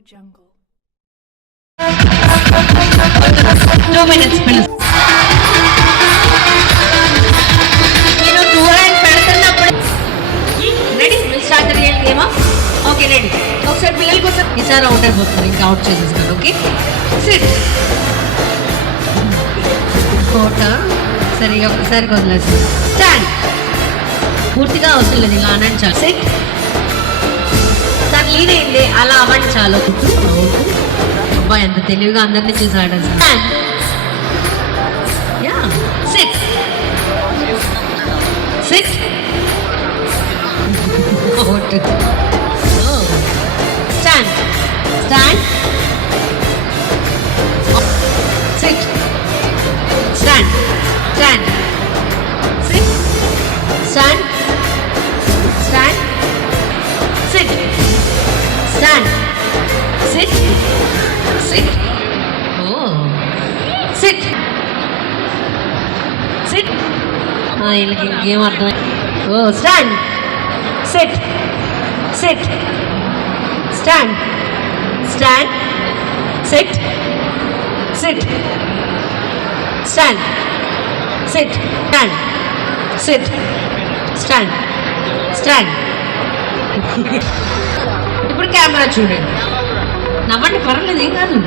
jungle. Two minutes, please. నేను two and పెడుతున్నప్పుడు ready start real గేమా ఓకే రెడీ ఒకసారి పిల్లల కోసం ఈసారి అవుట్ అయిపోతున్నారు ఇంకా అవుట్ చేసేస్తారు ఓకే సిట్ కోట సరిగా ఒకసారి వదిలేసి స్టాండ్ పూర్తిగా అవసరం లేదు ఇలా అనండి సిట్ తను లీడ్ అయింది అలా అవ్వండి చాలు అబ్బాయి ఎంత తెలివిగా అందరినీ చూసి ఆడారు stand yeah sit sit stand stand sit stand stand sit stand stand stand sit sit oh sit sit వీళ్ళకి ఇంకేం అర్థం ఓ stand sit sit stand stand sit sit stand sit stand sit stand stand ఇప్పుడు camera చూడండి నవ్వండి పర్వాలేదు ఏం కాదు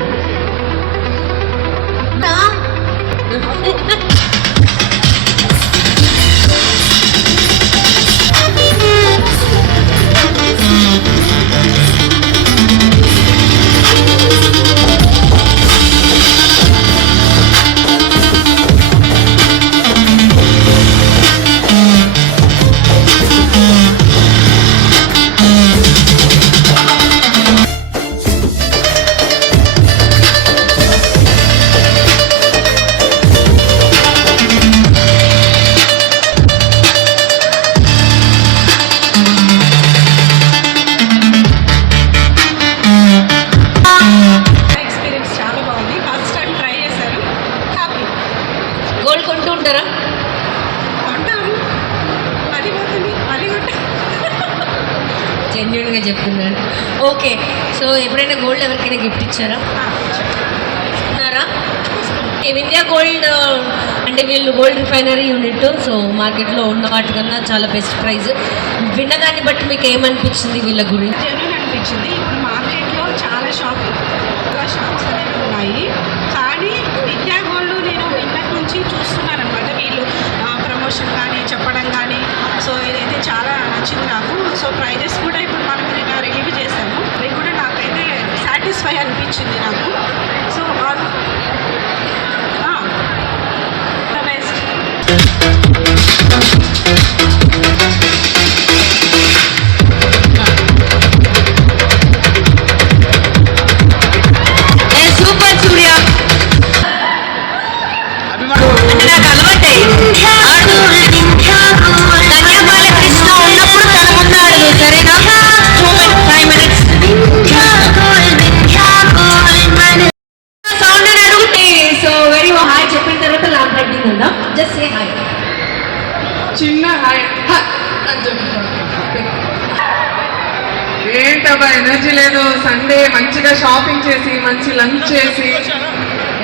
ఉంటారా? జెన్యున్గా చెప్తున్నాను ఓకే. సో ఎప్పుడైనా గోల్డ్ ఎవరికైనా గిఫ్ట్ ఇచ్చారా? ఇస్తున్నారా? ఇండియా గోల్డ్ అంటే వీళ్ళు గోల్డ్ రిఫైనరీ యూనిట్ సో మార్కెట్లో ఉన్న వాటికన్నా చాలా బెస్ట్ ప్రైస్ విన్నదాన్ని బట్టి మీకు ఏమనిపించింది వీళ్ళ గురించి? జెన్యున్ అనిపించింది. ఇప్పుడు మార్కెట్లో చాలా షాప్ షాప్స్ అనేవి ఉన్నాయి. కానీ విద్యా గోల్డ్ నేను నిన్నటి నుంచి చూస్తున్నాను. ప్రమోషన్ కానీ చెప్పడం కానీ సో ఇదైతే చాలా నచ్చింది నాకు. సో ప్రైజెస్ కూడా ఇప్పుడు మనం రిలీవ్ చేశాము అవి కూడా నాకైతే సాటిస్ఫై అనిపించింది నాకు. ఉందా జస్ట్ సే హాయ్ చిన్న హాయ్ హ! అని చెప్తాను ఏంటబ్బా ఎనర్జీ లేదు. సండే మంచిగా షాపింగ్ చేసి మంచి లంచ్ చేసి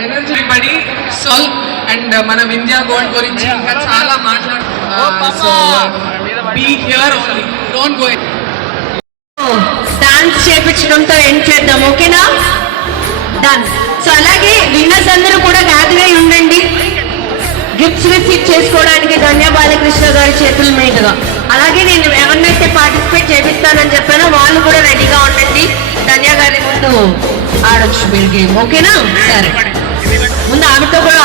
ఎనర్జీ పడి సాల్వ్ అండ్ మన వింధ్యా గోల్డ్ గురించి ఇంకా చాలా మాట్లాడు be here only don't go dance చేపించడంతో end చేద్దాం ఓకేనా డన్ సో అలాగే విన్నర్స్ అందరూ కూడా గ్యాదర్ అయి ఉండండి. గిఫ్ట్స్ రిసీవ్ చేసుకోవడానికి ధన్య బాలకృష్ణ గారి చేతుల మీదుగా. అలాగే నేను ఎవరినైతే పార్టిసిపేట్ చేపిస్తానని చెప్పానో వాళ్ళు కూడా రెడీగా ఉండండి. ధన్య గారి ముందు ఆడొచ్చు మీరు గేమ్ ఓకేనా? సరే. ముందు ఆమెతో కూడా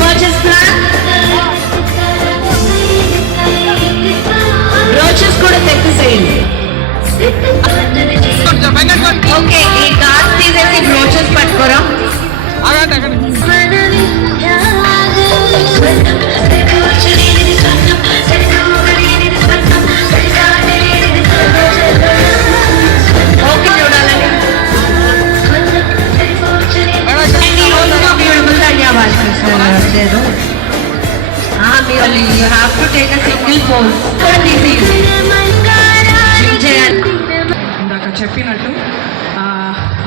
పర్చేస్తున్నా రోచెస్ కూడా తెప్పిసేయండి ఓకే ఈ కార్డ్ తీసేసి రోచెస్ పట్టుకోరా. Thank you. లేదు. You have to take a single pose ఇందాక చెప్పినట్టు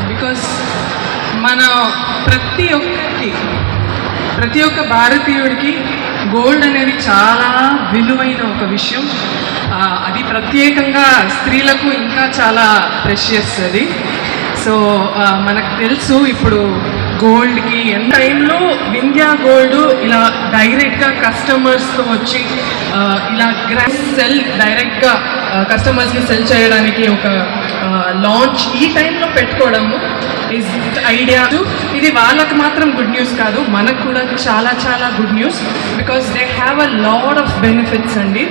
బికాస్ మన ప్రతి ఒక్కరికి ప్రతి ఒక్క భారతీయుడికి గోల్డ్ అనేది చాలా విలువైన ఒక విషయం. అది ప్రత్యేకంగా స్త్రీలకు ఇంకా చాలా ప్రెషియస్ అది. సో మనకు తెలుసు ఇప్పుడు గోల్డ్కి ఎంత టైంలో వింధ్యా గోల్డ్ ఇలా డైరెక్ట్గా కస్టమర్స్తో వచ్చి ఇలా గ్రాండ్ సెల్ డైరెక్ట్గా కస్టమర్స్కి సెల్ చేయడానికి ఒక లాంచ్ ఈ టైంలో పెట్టుకోవడము ఇస్ ఐడియా ఇది వాళ్ళకి మాత్రం గుడ్ న్యూస్ కాదు. మనకు కూడా చాలా చాలా good news because they have a lot of benefits అండి.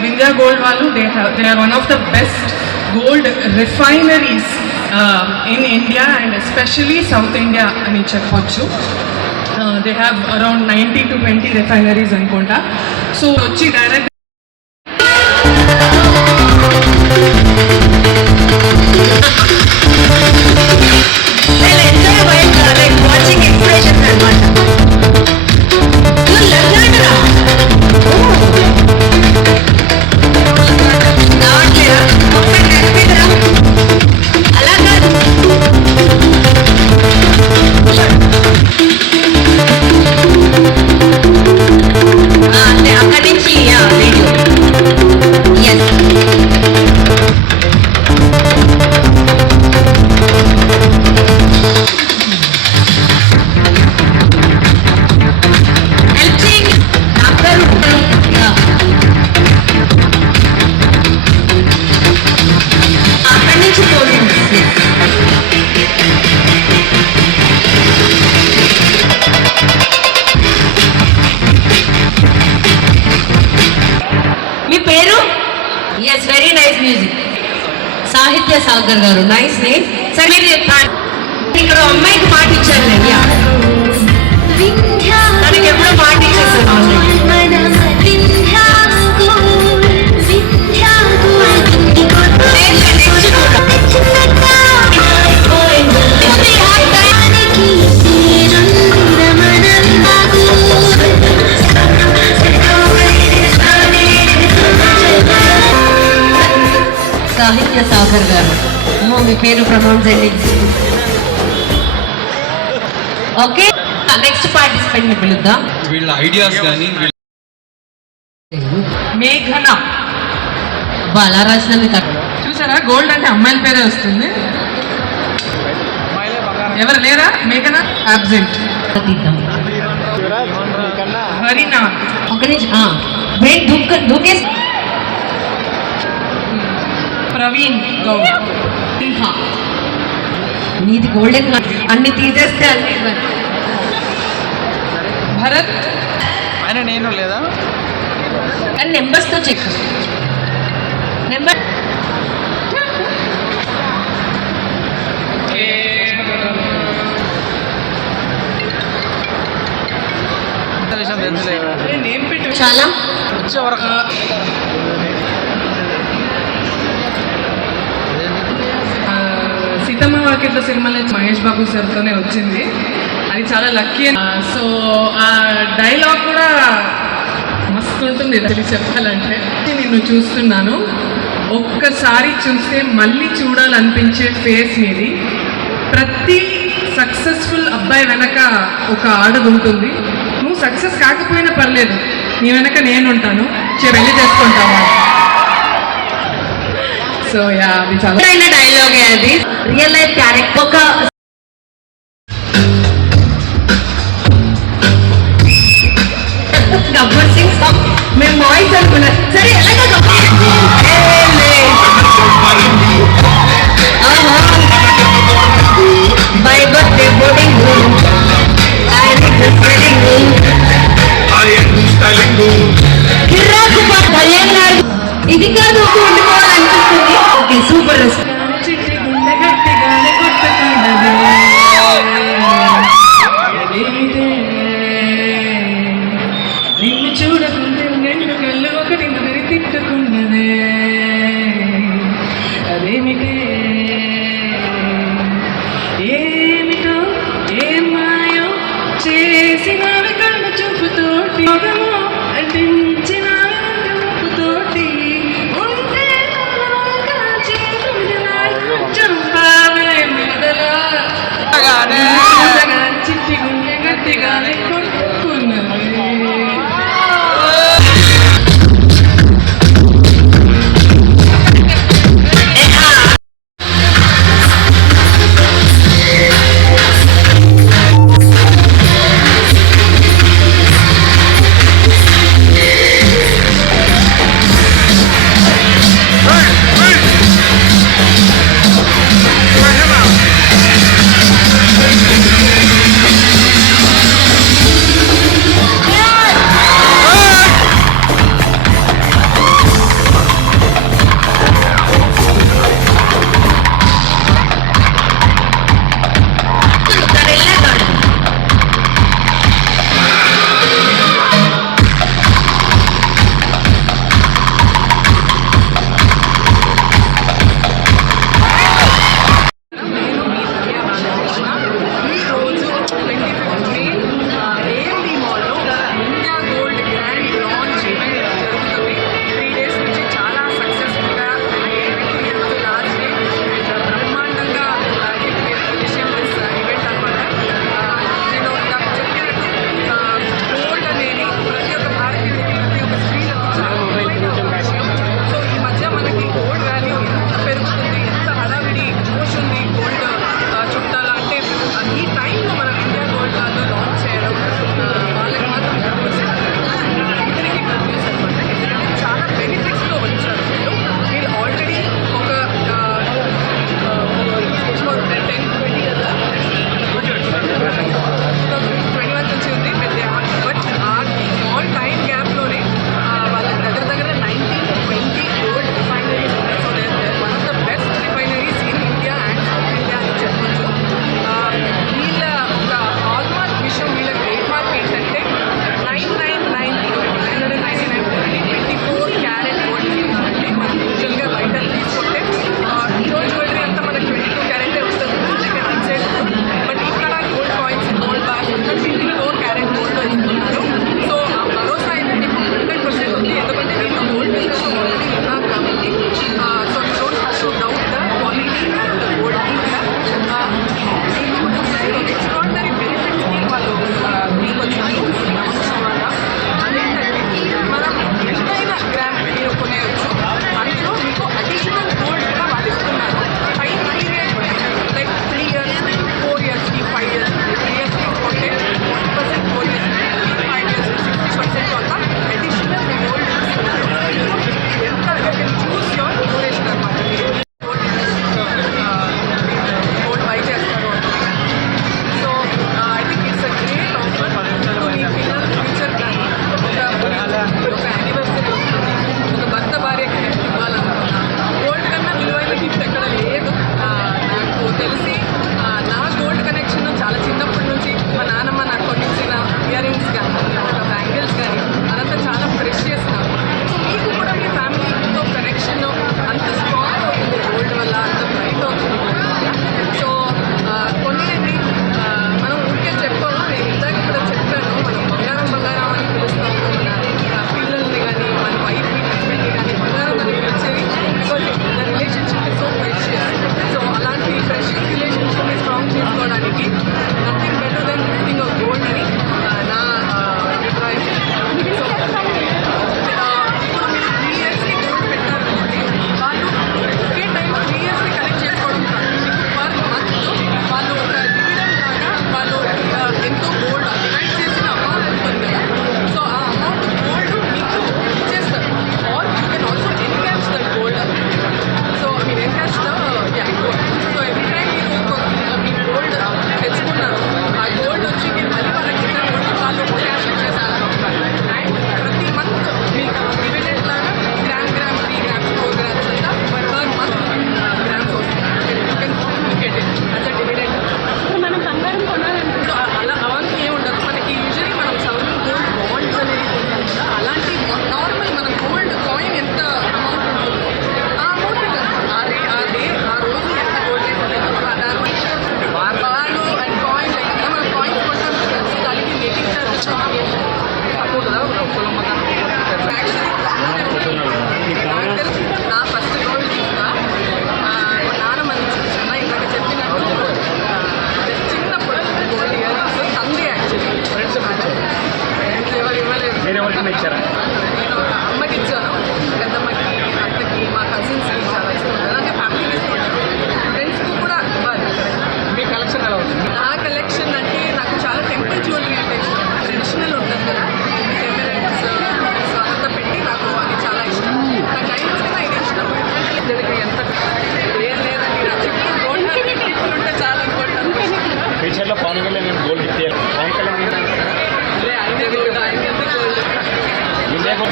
వింధ్యా గోల్డ్ వాళ్ళు they have they are one of the best gold refineries in India and especially South India అని చెప్పొచ్చు. They have around ninety to twenty refineries అనుకుంటా so వచ్చి direct watching expression అనమాట సాహిత్య సాగర్ గారు. Nice name సరే మీరు. ఇక్కడ అమ్మాయికి మాట ఇచ్చారు తనకి ఎప్పుడో మాట ఇచ్చేసాను సాహిత్య సాగర్ గారు. అమ్మో మీ పేరు ప్రొనౌన్స్ అయ్యింది ఓకే నెక్స్ట్ పార్టిసిపెంట్ని పిలుద్దాం. వీళ్ళ ఐడియాస్ కానీ మేఘన. అలా రాసిన మీకు అర్థం. చూసారా? గోల్డ్ అంటే అమ్మాయిల పేరే వస్తుంది. ఎవరు లేరా మేఘన? అబ్సెంట్ తీద్దాం. హరినా ఒక నిమిషం ఆ, వెయిట్ దూక ప్రవీణ్ గౌడ్. నీది గోల్డెన్ అన్ని తీసేస్తే అన్ని. భరత్. ఆయన నేను లేదా? కానీ నెంబర్స్తో చెక్ నెంబర్ చాలా. వచ్చే వరకు. పెద్దమ్మ వాకిట్లో సినిమాలో మహేష్ బాబు సార్తోనే వచ్చింది. అది చాలా లక్కీ సో ఆ డైలాగ్ కూడా మస్తు ఉంటుంది తెలిసి చెప్పాలంటే. నిన్ను చూస్తున్నాను. ఒక్కసారి చూస్తే మళ్ళీ చూడాలనిపించే ఫేస్ మీది. ప్రతి సక్సెస్ఫుల్ అబ్బాయి వెనక ఒక ఆడది ఉంటుంది. నువ్వు సక్సెస్ కాకపోయినా పర్లేదు నీ వెనక నేను ఉంటాను పెళ్ళి చేసుకుంటాము. సో యా అది చాలా డైలాగ్ అది. రియల్ లైఫ్ క్యారెక్టర్ ఒక గబ్బర్ సింగ్ సాంగ్ మేము వాయిస్ అనుకున్నాం. సరే ఎలాగ బై బై.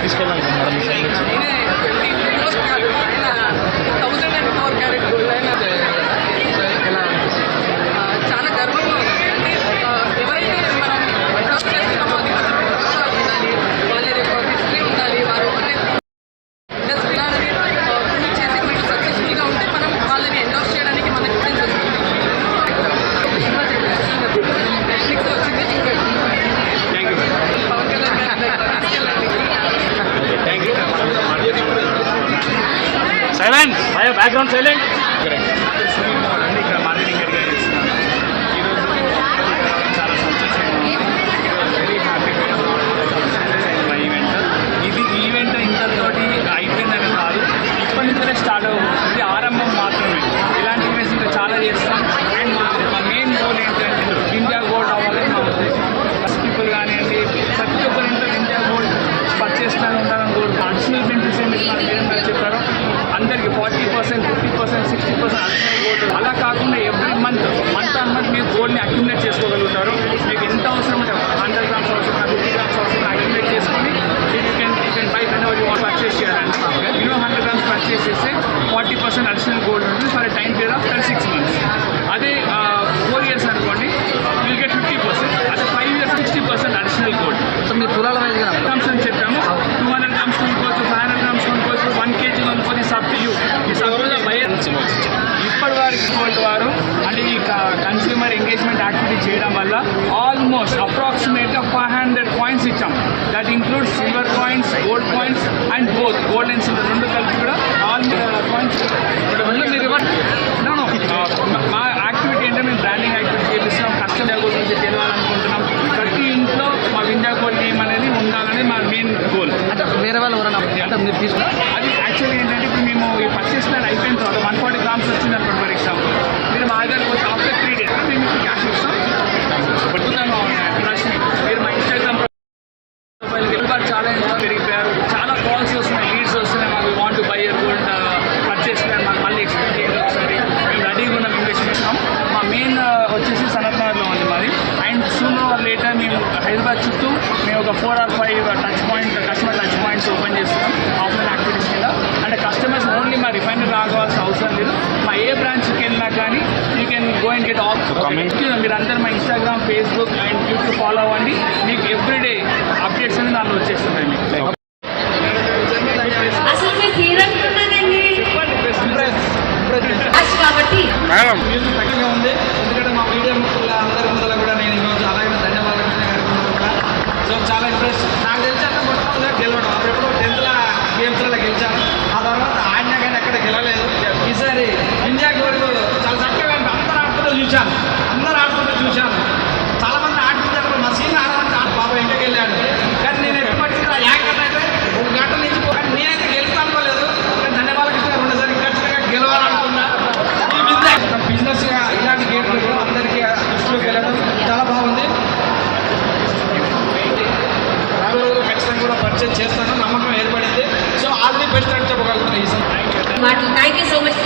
తీసుకెళ్ళాలి మేడం ব্যাকগ্রাউন্ড সাইলেন্ট అన్ని అక్యుమిలేట్ చేసుకోగలుగుతారు. మీకు ఎంత అవసరం హండ్రెడ్ గ్రామ్స్ అవసరం ఫిఫ్టీ గ్రామ్స్ అవసరం అక్యుమిలేట్ చేసుకొని you can you can buy when you want purchase చేయాలంటే మినిమం హండ్రెడ్ గ్రామ్స్ పర్చేస్ చేస్తే forty percent additional gold that includes silver points gold points and both gold and silver రెండు కలిపి కూడా all points করার ఆంధ్రప్రదేశ్ నాకు తెలిసి అట్లా మొట్టమొదటిగా గెలవడం. అప్పుడెప్పుడు టెన్త్లో గేమ్స్లలో గెలిచాను. ఆ తర్వాత ఆడినా కానీ ఎక్కడ గెలవలేదు. ఈసారి ఇండియా గోల్డ్ చాలా చక్కగా అందరు ఆడుతుంటే చూశాను. అందరు ఆడుతుంటే చూశాను. Thank you so much.